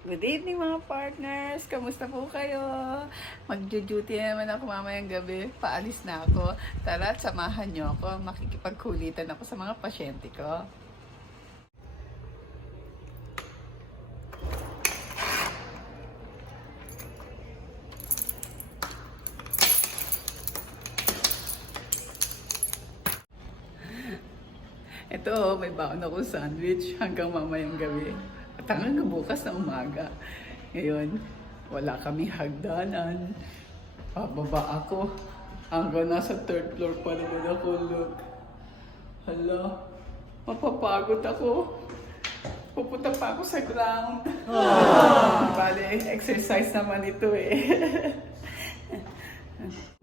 Good evening mga partners! Kamusta po kayo? Mag-duty naman ako mamayang gabi. Paalis na ako. Tara at samahan nyo ako. Makikipagkulitan ako sa mga pasyente ko. Ito, may baon ako sandwich hanggang mamayang gabi. At hanggang bukas na umaga. Ngayon, wala kaming hagdanan. Pababa ako. Hanggang nasa third floor pa naman ako, look. Hala, mapapagod ako. Pupunta pa ako sa ground. Bale, exercise naman ito eh.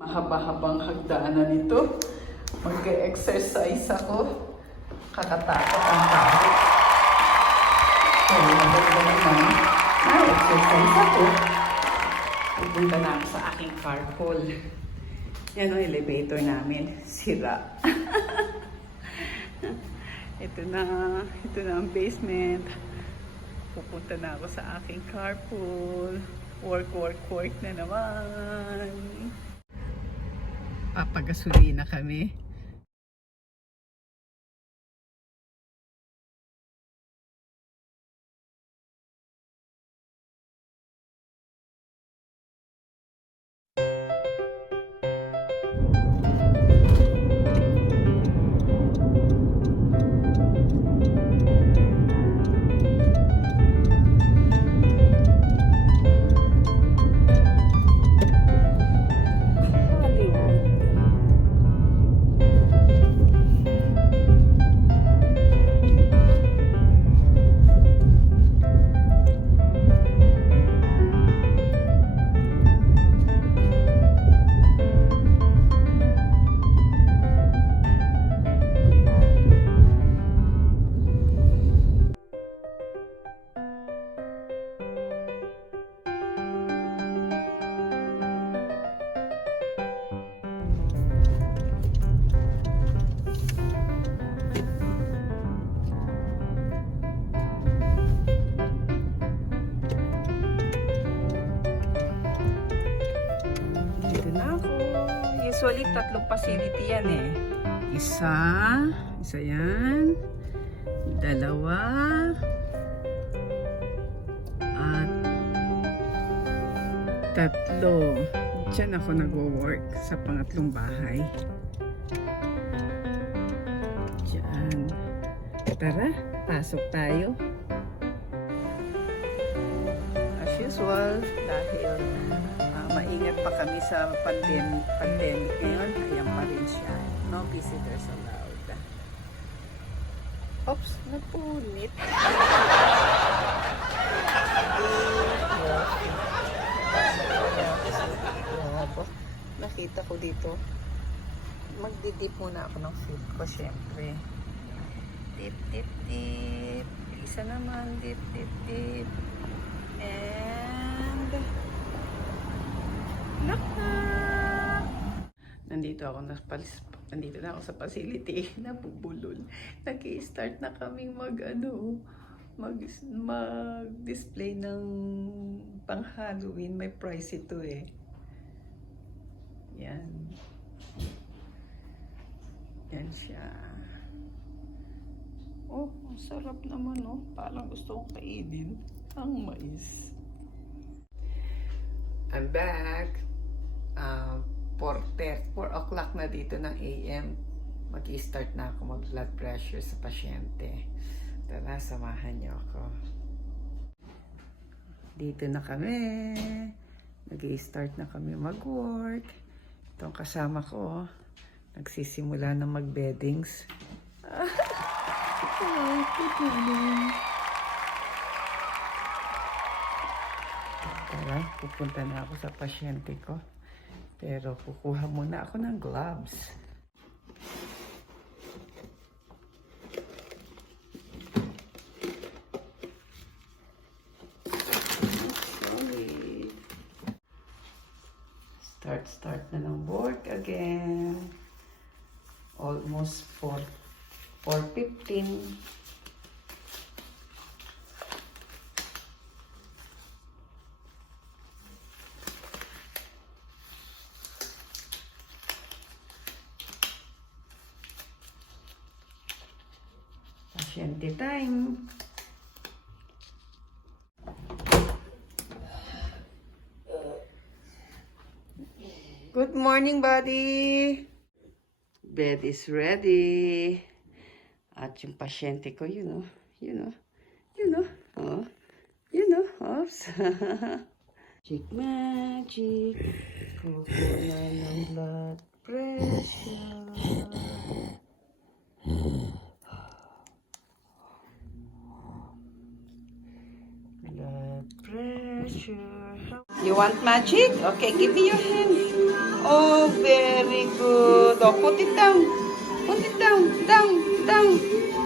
Mahaba-habang hagdanan ito. Mag-exercise ako. Kakatakot ang tao. Kaya maganda naman. Exercise ako. Pupunta na ako sa aking carpool. Yan ang elevator namin. Sira. Ito na ang basement. Pupunta na ako sa aking carpool. Work na naman. Papagasolina kami. Usually, tatlong facility yan eh. Isa yan. Dalawa. At tatlo. Diyan ako nag-work sa pangatlong bahay. Diyan. Tara, pasok tayo. As usual, dahil maingat pa kami sa pandemic ngayon, ayan pa rin siya. No visitors allowed. Oops, napunit. Nakita ko dito. Magdidip muna ako ng food ko, syempre. Dip. Isa naman, dip. And nandito na ako sa facility. Nabubulol. Nag-i-start na kaming mag-display ng pang Halloween. May price ito eh. Yan siya. Oh, ang sarap naman oh. Parang gusto kong kainin ang mais. I'm back. 4 o'clock na dito ng AM. Mag-i-start na ako mag-blood pressure sa pasyente. Tara, samahan niyo ako. Dito na kami. Mag-i-start na kami mag-work. Itong kasama ko, nagsisimula na mag-beddings. Good morning. Tara, pupunta na ako sa pasyente ko. Pero kukuha muna ako ng gloves. Start na ng work again. Almost 4:15. Pasyente time. Good morning, buddy. Bed is ready. At yung pasyente ko, oops. Magic. Kukuha ng blood pressure. Blood pressure. You want magic? Okay, give me your hand. Oh, very good. Oh, put it down. Put it down. Down.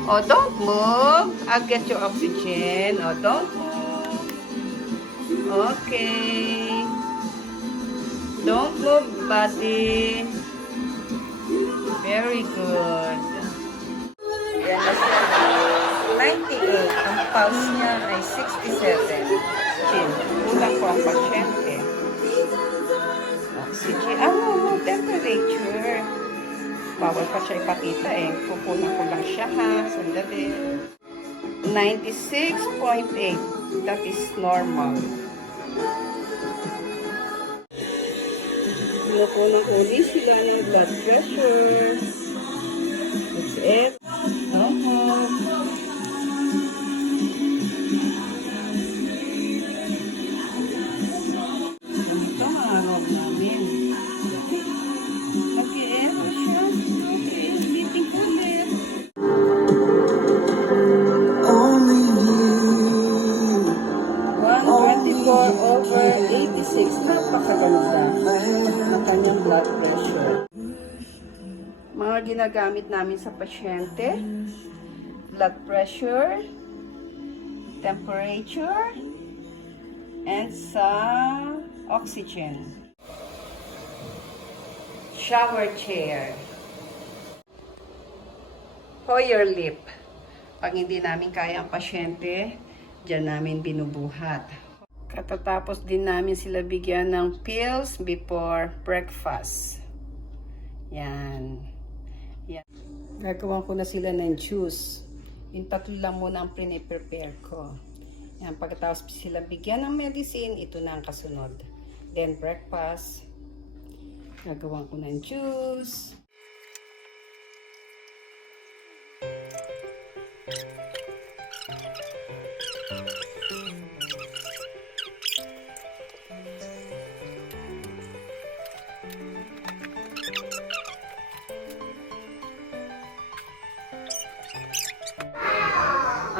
Oh, don't move. I'll get your oxygen. Oh, don't move. Okay. Don't move, buddy. Very good. Yan na siya. 98. Ang pulse niya ay 67. Kulang ko ang pasyente. Oxygen. No, temperature. Bawal pa siya ipakita eh. Kukunan ko lang siya ha. Sandali. 96.8. That is normal. Pinukunan ko ulit sila ng blood pressure. That's it. Ganito ang araw namin. Nag-i-ero siya. Okay, sleeping ulit. Only you. 124/86. Napakaganda ang kanyang blood pressure. Mga ginagamit namin sa pasyente, blood pressure, temperature, and sa oxygen. Shower chair. Hoyer lip. Pag hindi namin kaya ang pasyente, diyan namin binubuhat. Katatapos din namin sila bigyan ng pills before breakfast. Yan. Gagawan ko na sila ng juice. Yung tatlo lang muna ang prepare ko. Yan, pagkatapos sila bigyan ng medicine, ito na ang kasunod. Then breakfast. Gagawan ko ng juice.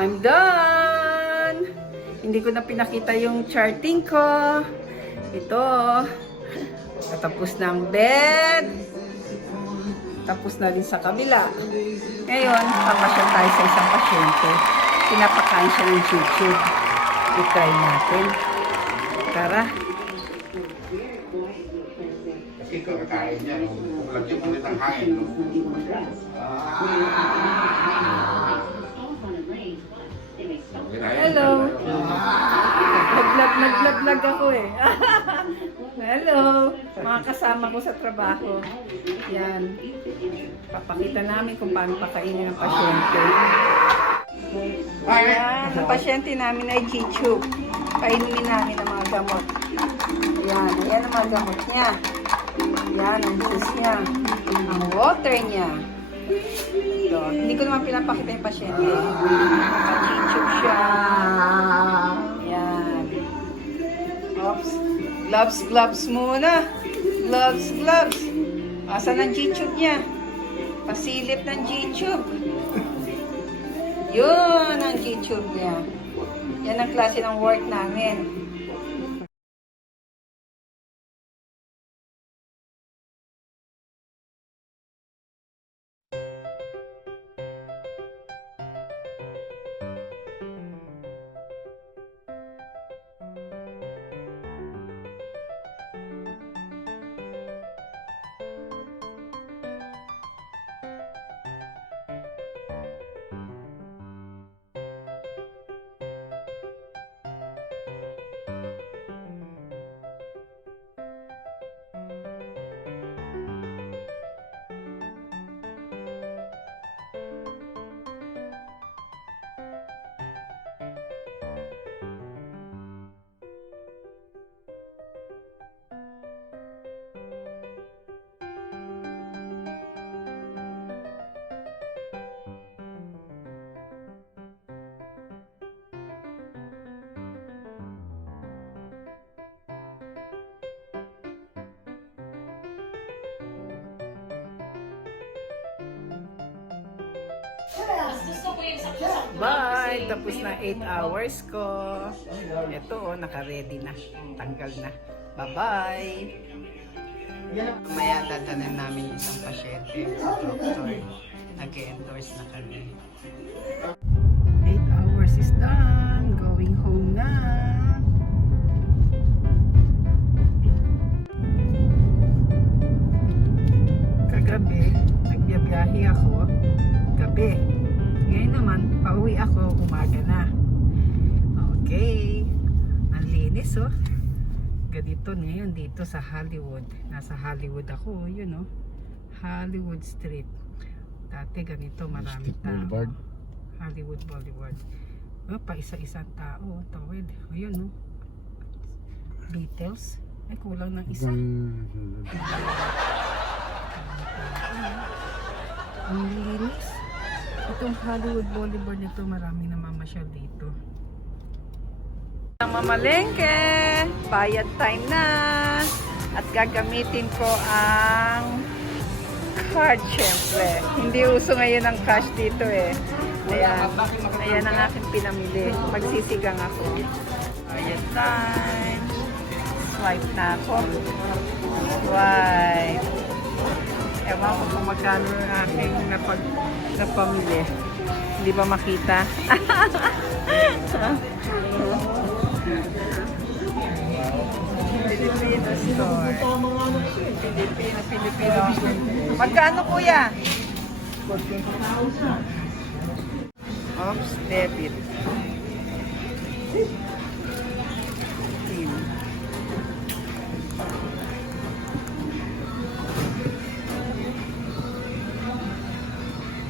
I'm done! Hindi ko na pinakita yung charting ko. Ito. Tapos na ang bed. Tapos na rin sa kabila. Ngayon, papasyal tayo sa isang pasyente. Pinapakain siya ng YouTube. I-try natin. Tara. Kasi kakain niya, lagyan mo ulit ang kain. Hello. Nag-vlog ako eh. Hello. Mga kasama ko sa trabaho. Yan. Papakita namin kung paano pakainin ng pasyente. Ayan. Ang pasyente namin ay G-tube. Painumin namin ang mga gamot. Yan. Ayan ang mga gamot niya. Yan. Ang juice niya. Ang water niya. So, hindi ko naman pinapakita yung pasyente. Naka-G-tube siya. Yan. Oops. Gloves muna. Gloves. Asan ang G-tube niya? Pasilip ng G-tube. Yun ang G-tube niya. Yan ang klase ng work namin. Bye! Tapos na 8 hours ko. Ito oh, naka-ready na. Tanggal na. Bye-bye! Mamaya dadanan namin yung isang pasyente sa doctor. Nag-endorse na kami. 8 hours is done. Going home na. Kagabi, nagbiyahe ako. Gabi. Ngayon naman, pauwi ako. Umaga na. Okay. Ang linis oh. Ganito ngayon dito sa Hollywood. Nasa Hollywood ako. Yun oh. Hollywood Street. Dati ganito marami tao. Boulevard. Hollywood Boulevard. Oh, pa isa-isang tao. Tawid. Ayun oh. Beatles. Ay, kulang ng isa. Ang linis. Itong Hollywood Boulevard nito, maraming namamasyal dito. Ang mamalengke, bayad time na. At gagamitin ko ang card syempre. Hindi uso ngayon ang cash dito eh. Ayan ang aking pinamili. Magsisigang ako. Bayad time. Swipe na ako. Swipe. Ewan ko kung magkano yung aking napamili. Hindi ba makita? Filipino store. Filipino. Magkano kuya? Oops, debit.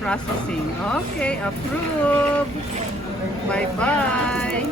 Processing. Okay, approve. Bye-bye.